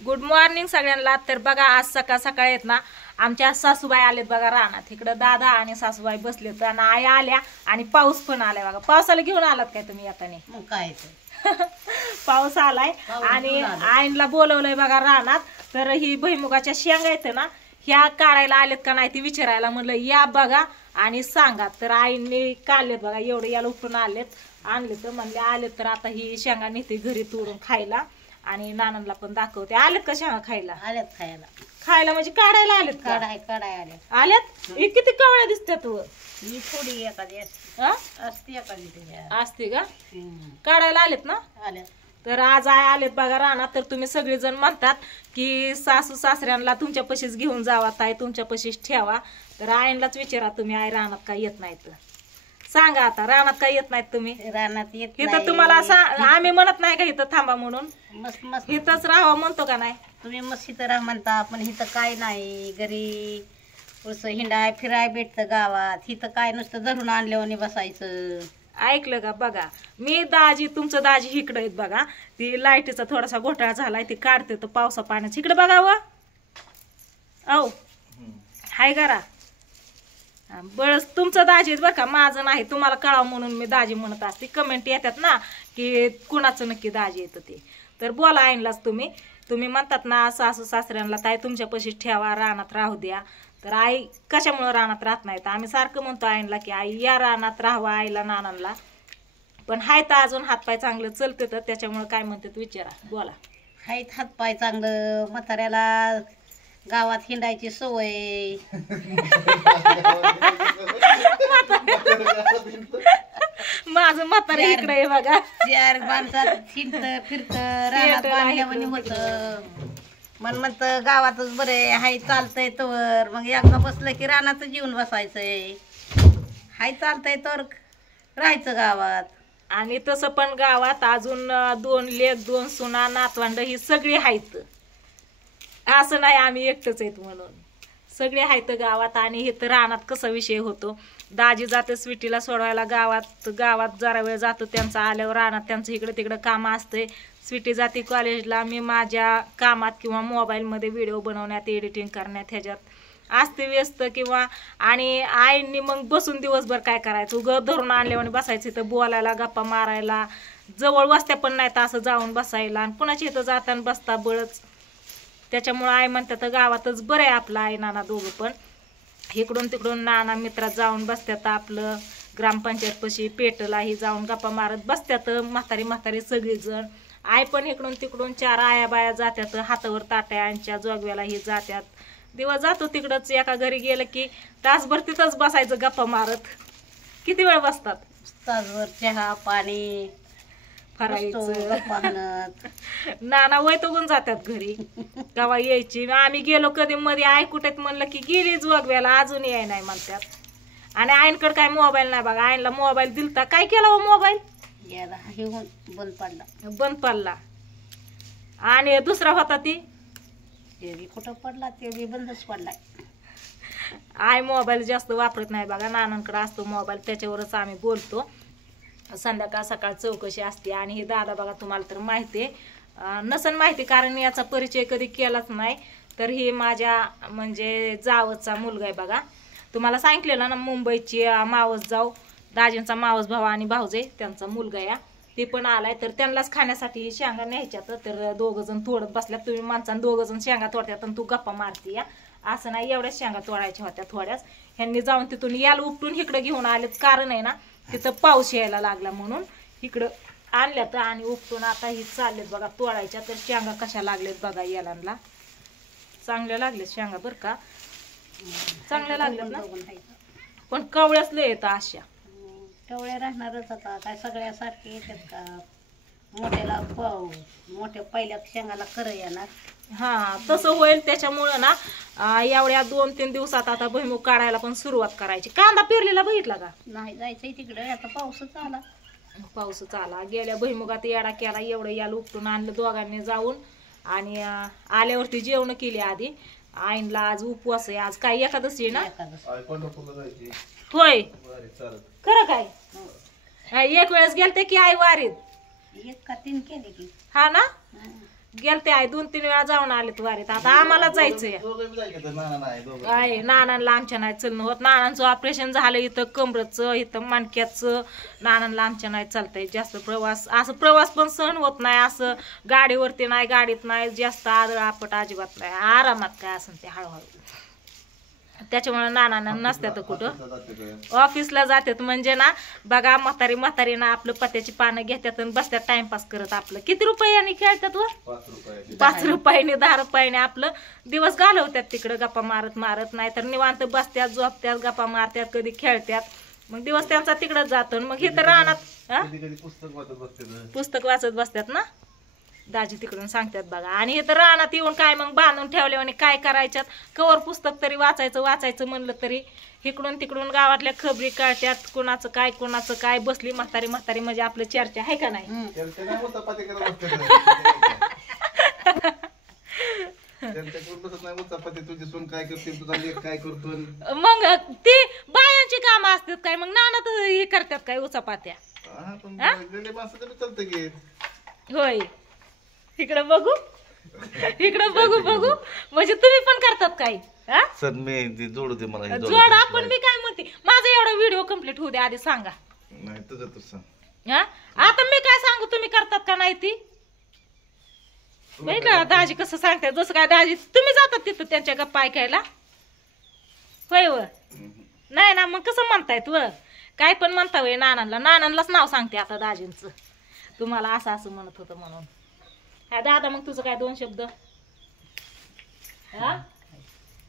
Good morning सगळ्यांना। तर बघा आज सकाळ सकाळ आहेत ना आमच्या सासूबाई आलेत बघा रानात। इकडं दादा आणि सासूबाई बसलेत आणि आई आल्या आणि पाऊस पण आलाय बघा। पावसाला घेऊन आलात काय तुम्ही आता? मग काय पाऊस आलाय आणि आईला बोलवलंय बघा रानात। तर ही भुईमुगाच्या शेंगा आहेत ना ह्या काढायला आलेत का नाही ती विचारायला म्हणलं या बघा आणि सांगा। तर आईने काढलेत बघा, एवढे याला उठून आणले तर म्हणले आलेत तर आता ही शेंगा नेते घरी तोडून खायला आणि नानांना पण दाखवते। आलेत का शेंगा खायला? आल्यात खायला। खायला म्हणजे काढायला आलेत का? काढाय आल्यात। आल्यात? हे किती कवळ्या दिसतात व? ही थोडी एखादी हा? असते एखादी असते का? काढायला आलेत ना? आल्यात। तर आज आलेत बघा रानात। तर तुम्ही सगळेजण म्हणतात की सासू सासऱ्यांना तुमच्या पशीच घेऊन जावा, ताई तुमच्या पशीच ठेवा। तर आईलाच विचारा तुम्ही आई रानात काय येत नाहीत? सांगा आता, रानात काय येत नाहीत तुम्ही? रानात येत इथं तुम्हाला आम्ही म्हणत नाही का इथं थांबा म्हणून? मस्त मस्त इथंच राहावं म्हणतो का नाही? तुम्ही मस्त इथं राहा म्हणता, पण इथं काय नाही। घरी पुढचं हिंडाय फिराय भेटतं गावात। इथं काय नुसतं धरून आणल्यावर बसायचं। ऐकलं का? बघा मी दाजी, तुमचं दाजी इकडे आहेत बघा। ती लाईटीचा थोडासा घोटाळा झालाय, ती काढते तर पावसा पाण्याच इकडे बघावं। औ हाय करा बळच तुमचं दाजी आहेत बरं का, माझं नाही। तुम्हाला कळावं म्हणून मी दाजी म्हणत असते। कमेंट येतात ना की कुणाचं नक्की दाजी येतं ते। तर बोला आईनलाच तुम्ही म्हणतात ना सासू सासऱ्यांना ताई तुमच्या पशी ठेवा, रानात राहू द्या। तर आई कशामुळे रानात राहत नाहीत? आम्ही सारखं म्हणतो आईनला की आई या रानात राहावा, आईला नानांना पण हाय तर अजून हातपाय चांगलं चलते तर त्याच्यामुळे काय म्हणतात विचारा, बोला। हायत हातपाय चांगलं, म्हाताऱ्याला गावात हिंडायची सवय। माझं म्हातारे इकडे आहे बघा। चार माणसात फिरत रानात बांधल्यावानी होत। मन म्हणत गावातच बरे हाय चालतंय तर मग एकदा बसलं की रानात जीवन बसायचंय। हाय चालतंय तर राहायचं गावात। आणि तसं पण गावात अजून 2 लेक 2 सुना नातवंड ही सगळी आहेत। असं नाही आम्ही एकटंच आहेत म्हणून, सगळे आहेत गावात। आणि इथं रानात कसा विषय होतो, दाजी जाते स्वीटीला सोडवायला गावात जरा वेळ जातो त्यांचा, आल्यावर रानात त्यांचं इकडे तिकडे काम असते। स्वीटी जाते कॉलेजला, मी माझ्या कामात किंवा मोबाईलमध्ये व्हिडिओ बनवण्यात, एडिटिंग करण्यात ह्याच्यात असते व्यस्त किंवा आणि आईंनी मग बसून दिवसभर काय करायचं, उगं धरून आणल्यावर बसायचं तर बोलायला गप्पा मारायला। जवळ वस्त्या पण नाही तर असं जाऊन बसायला आणि कुणाच्या इथं जाताना बसता बळच। त्याच्यामुळे आई म्हणतात गावातच बरं आहे आपलं, आई नाना दोघं पण इकडून तिकडून नाना मित्रात जाऊन बसतात। आपलं ग्रामपंचायत पशी पेटलाही जाऊन गप्पा मारत बसतात म्हातारी सगळीजण। आई पण इकडून तिकडून 4 आया बाया जात्यात, हातावर ताट्यांच्या जोगव्यालाही जात्यात। दिवस जातो तिकडंच, एका घरी गेलं की तासभर तिथंच बसायचं गप्पा मारत। किती वेळ बसतात? तासभर चहा पाणी फरायचं। नाना वैतगून जातात घरी केव्हा यायची। आम्ही गेलो कधी मध्ये आई कुठेत म्हणलं की गेली जोगव्याला, अजून याय नाही म्हणतात। आणि आईनकडे काय मोबाईल नाही बघा। आईनला मोबाईल दिलता, काय केला हो मोबाईल? बंद पडला आणि दुसरा होता ती कुठं पडला ते बी बंदच पडलाय। आई मोबाईल जास्त वापरत नाही बघा, नानांकडे असतो मोबाईल, त्याच्यावरच आम्ही बोलतो। संध्याकाळ सकाळ चौकशी असते। आणि हे दादा बघा तुम्हाला तर माहिती आहे नसन माहिती, कारण याचा परिचय कधी केलाच नाही। तर ही माझ्या म्हणजे जावचा मुलगा आहे बघा। तुम्हाला सांगितलेलं ना मुंबईची मावस जाऊ, दाजींचा मावस भाऊ आणि भाऊजे त्यांचा मुलगा या ते पण आलाय। तर त्यांनाच खाण्यासाठी शेंगा न्यायच्यात। तर 2 जण तोडत बसल्यात। तुम्ही माणसानं 2 जण शेंगा तोडतात आणि तू गप्पा मारती या, असं नाही। एवढ्याच शेंगा तोडायच्या होत्या थोड्याच। ह्यांनी जाऊन तिथून याला उपटून इकडे घेऊन आलेत, कारण आहे ना तिथं पाऊस यायला लागला म्हणून इकडं आणल्यात आणि उपटून आता ही चाललेत बघा तोडायच्या। तर शेंगा कशा लागलेत बघा याला, चांगल्या लागलेत शेंगा बरं का, चांगल्या लागल्यात ना, पण कवळ्याच लय येतं अशा। कवळ्या राहणारच आता, काय सगळ्यासारखे येतात का? मोठ्या पहिल्या शेंगाला कर येणार। हा तसं होईल। त्याच्यामुळं ना एवढ्या 2-3 दिवसात आता भुईमुग काढायला पण सुरुवात करायची। कांदा पेरलेला बघितला का? नाही जायचंय तिकडे, आता पाऊसच आला। गेल्या भुईमुगात येडा केला, एवढं याला उपटून आणलं दोघांनी जाऊन। आणि आल्यावरती जेवण केली आधी। आईनला आज उपवास आहे, आज काय एकादशी ना? होय खरं काय? एक वेळेस गेलते की आई वारीत? 1 का 3 केले की? हा ना, गेलते आहे 2-3 वेळा जाऊन आलेत वारीत. आता आम्हाला जायचंय. आहे नानांना आमच्या नाही चलणं होत. नानांचं ऑपरेशन झालं इथं कमरचं इथं मानक्याचं. नानांना आमच्या नाही चालतंय जास्त प्रवास. असं प्रवास पण सहन होत नाही. असं गाडीवरती नाही गाडीत नाही जास्त आदळ आपट अजिबात नाही. आरामात काय असं ते हळूहळू. त्याच्यामुळे नानांना नसतात कुठं ऑफिसला जातात. म्हणजे ना बघा म्हातारी ना आपलं पत्त्याची पानं घेतात आणि बसतात टाइमपास करत. आपलं किती रुपयाने खेळतात व 5 रुपयाने 10 रुपयाने आपलं दिवस घालवतात तिकडं गप्पा मारत मारत. नाही तर निवांत बसत्यात झोपत्यात गप्पा मारत्यात कधी खेळत्यात. मग दिवस त्यांचा तिकडं जातो. मग इथं रानात पुस्तक वाचत बसतात ना दाजी तिकडून सांगतात बघा. आणि इथं रानात येऊन काय मग बांधून ठेवले आणि काय करायच्यात. कवर पुस्तक तरी वाचायचं म्हणलं तरी इकडून तिकडून गावातल्या खबरी कळत्यात. कोणाचं काय बसली म्हातारी म्हणजे आपलं चर्चा आहे का नाही. मग ती बायांची कामं असतात काय मग नाना तर हे करतात काय उचापात्या. होय इकडं बघू म्हणजे तुम्ही पण करतात काय. जोड दे मला जोड आपण मी काय म्हणते माझा एवढा व्हिडिओ कम्प्लीट होऊ दे आधी सांगा. नाही तुझं तू सांग. आता मी काय सांगू तुम्ही करतात का नाही ती का दाजी कसं सांगतात. जसं काय दाजी तुम्ही जातात तिथं त्यांच्या गप्पा ऐकायला होय व नाही ना मग कसं म्हणतायत व काय पण म्हणता वय नानांलाच नाव सांगते आता दाजींचं. तुम्हाला असं म्हणत होतं म्हणून. हा दादा मग तुझं काय 2 शब्द.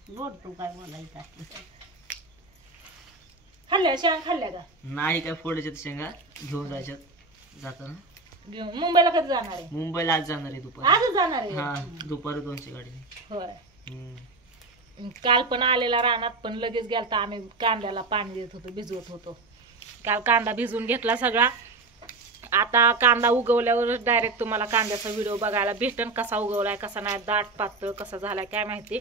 बोल तू काय बोलायचं. खाल्ल्या शेंगा खाल्ल्या का नाही काय फोडायच्यात शेंगा घेऊन जायच्यात जाताना. मुंबईला कधी जाणार आहे. मुंबईला आज जाणार आहे दुपारी. आजच जाणार आहे. हा दुपारी 2ची गाडी. होय काल पण आलेला रानात पण लगेच गेलता. आम्ही कांद्याला पाणी देत होतो भिजवत होतो. काल कांदा भिजवून घेतला सगळा. आता कांदा उगवल्यावर डायरेक्ट तुम्हाला कांद्याचा व्हिडिओ बघायला भेटन. कसा उगवलाय कसा नाही दाट पातळ कसा झालाय काय माहिती.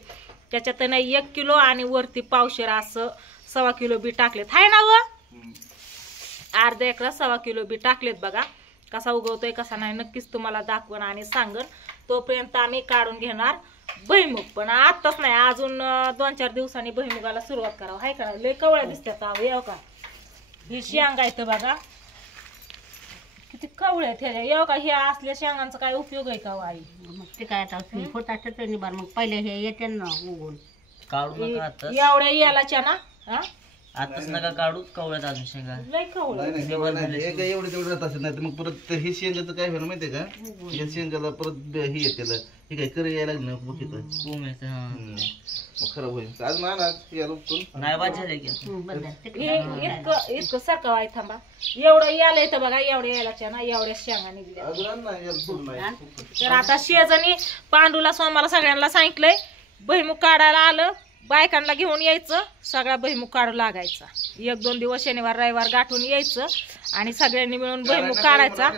त्याच्यात नाही 1 किलो आणि वरती पावशेर असं 1.25 किलो बी टाकलेत हाय ना व. अर्धा एकरा 1.25 किलो बी टाकलेत बघा. कसा उगवतोय कसा नाही नक्कीच तुम्हाला दाखवण आणि सांगन. तोपर्यंत आम्ही काढून घेणार भुईमुग. पण आताच नाही अजून 2-4 दिवसांनी भुईमुगाला सुरुवात करावं हाय का. लय कवळ्या दिसतात येऊ का. ही शेंगा येतं बघा किती कवळ्या ह्याच्या येऊ का. हे असल्या शेंगांचा काय उपयोग आहे का आई. मग ते काय आता होतात बार मग पहिले हे येते ना उगवून काढू नका आता एवढ्या यालाच्या ना आताच नका काढू कवळ्यात अजून शेंगा. लय कवळ एवढे तेवढे राहत असेल नाही मग परत हे शेंगाचं काय होणार माहितीये का. या शेंगाला परत हे येते हे काय करे यायला लागलं बघ इथं कोंब येते. हा मग खराब होईल. आज नाही बाद झाले की इतकं सारखं आहे थांबा. एवढं यायला येतं बघा एवढ्या यायलाच्या ना एवढ्या शेंगा निघल्या. तर आता शेजानी पांडूला सोमाला सगळ्यांना सांगितलंय भुईमुग काढायला आलं. बायकांना घेऊन यायचं सगळा भुईमुग काढू लागायचा. 1-2 दिवस शनिवार रविवार गाठून यायचं आणि सगळ्यांनी मिळून भुईमुग काढायचा.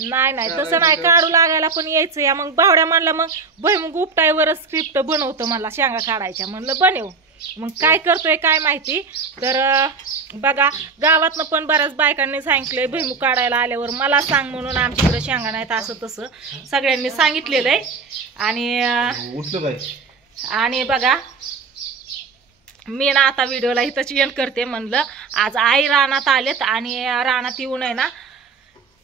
नाही तसं नाही काढू लागायला पण यायचं. या मग बावड्या म्हणला मग भुईमुग उपटायवर स्क्रिप्ट बनवतो मला शेंगा काढायच्या. म्हणलं बनव. मग काय करतोय काय माहिती. तर बघा गावातनं पण बऱ्याच बायकांनी सांगितलंय भुईमुग काढायला आल्यावर मला सांग म्हणून. आमच्याकडे शेंगा नाहीत असं तसं सगळ्यांनी सांगितलेलं आहे. आणि बघा मी ना आता व्हिडिओला इथंच एंड करते. म्हणलं आज आई रानात आलेत आणि रानात येऊन आहे ना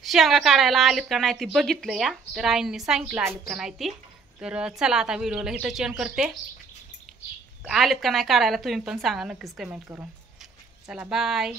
शेंगा काढायला आलेत का नाही ती बघितलं या. तर आईंनी सांगितलं आलेत का नाही ती. तर चला आता व्हिडिओला इथंच एंड करते. आलेत का नाही काढायला तुम्ही पण सांगा नक्कीच कमेंट करून. चला बाय.